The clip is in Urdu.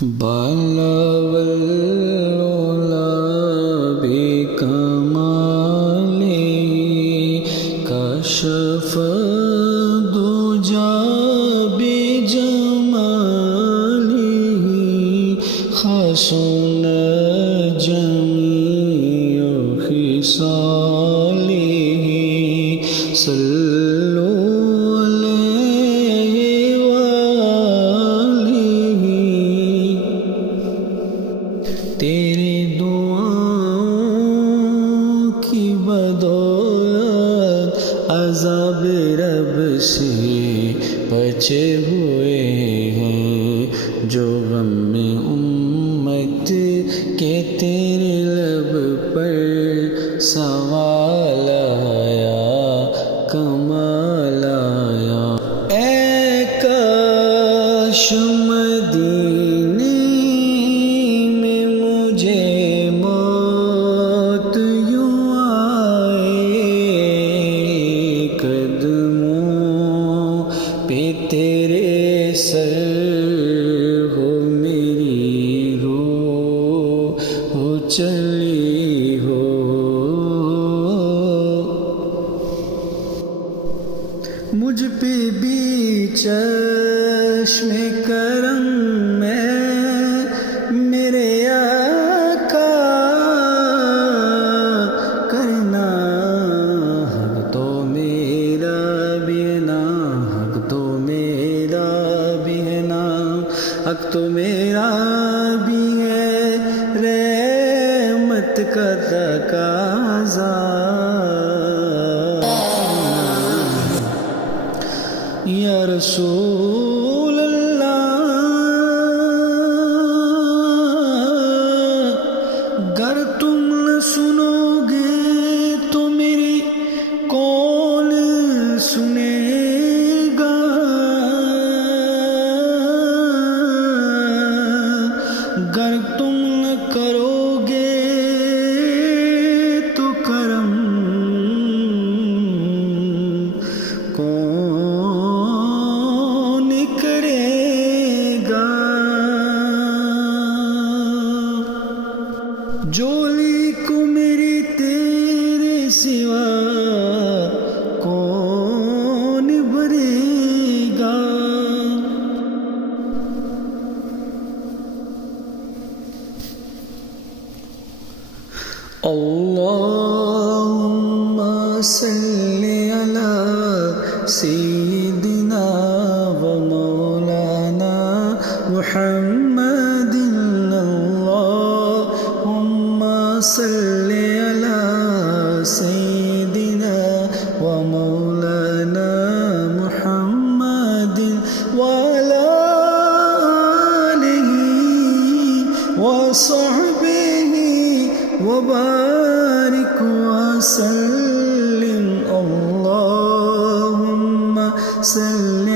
بلغ العلا بکماله کشف الدجى بجماله حسن جميع خصاله صلوا علیہ وآلہ تیری دعاؤں کی بدولت عذاب رب سے بچے ہوئے ہیں جو غم امت کے تیرے لب پر سوال آیا کمال آیا اے کاش مدینے میں مجھے موت یوں آئے قدموں پہ تیرے سر ہو میری روح ہو چلی ہو مجھ پہ بھی چشم کرم میں میرے آقا کرنا حق تو میرا بھی ہے نا حق تو میرا بھی ہے نا حق تو میرا بھی ہے رحمت کا تقاضا یا رسول اللہ گر تم نہ سنو گے تو میری کون سنے گا گر تم نہ کرو گے تو کرم کون کرے گا جولی کو میری تیرے سوا کون بھرے گا اللہم صلی علی سیدنا و مولانا محمد اللہم صلی علی سیدنا و مولانا محمد وعلی آلہ وصحبہ وبارک وسلم اللہم صلی